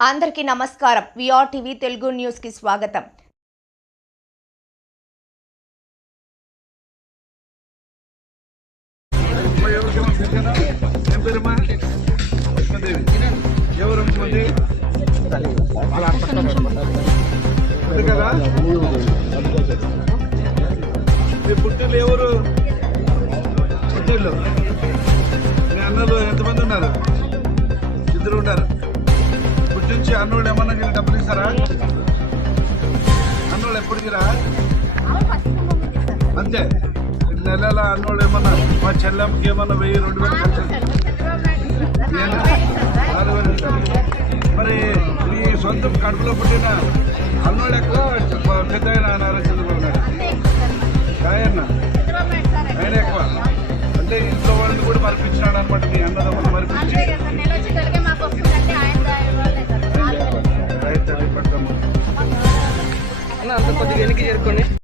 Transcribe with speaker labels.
Speaker 1: అందరికీ నమస్కారం. VR TV Telugu న్యూస్కి స్వాగతం.
Speaker 2: పుట్టిల్లు ఎవరు? పుట్టిల్లు మీ అన్నలు ఎంతమంది ఉన్నారు ఇద్దరు ఉంటారు పుట్టించి అన్నోళ్ళు ఏమన్నా మీరు డబ్బులు ఇస్తారా? అన్నోళ్ళు ఎప్పటికి రా అంతే. నెల నెల అన్నోళ్ళు ఏమన్నా మా చెల్లెమ్మకి ఏమన్నా వెయ్యి రెండు వేలు మరి మీ సొంత కడుపులో పుట్టిన అన్నోళ్ళు ఎక్కువ పెద్ద ఆయన నారా చంద్రబాబు నాయుడు. ఆయన ఆయన ఎక్కువ అంటే ఇంట్లో వాళ్ళని కూడా మరిపించినాడు అనమాట మీ అన్నదమ్ములు మరిపి
Speaker 3: అన్న అంత కొద్దిగా వెనక్కి చేరుకోండి.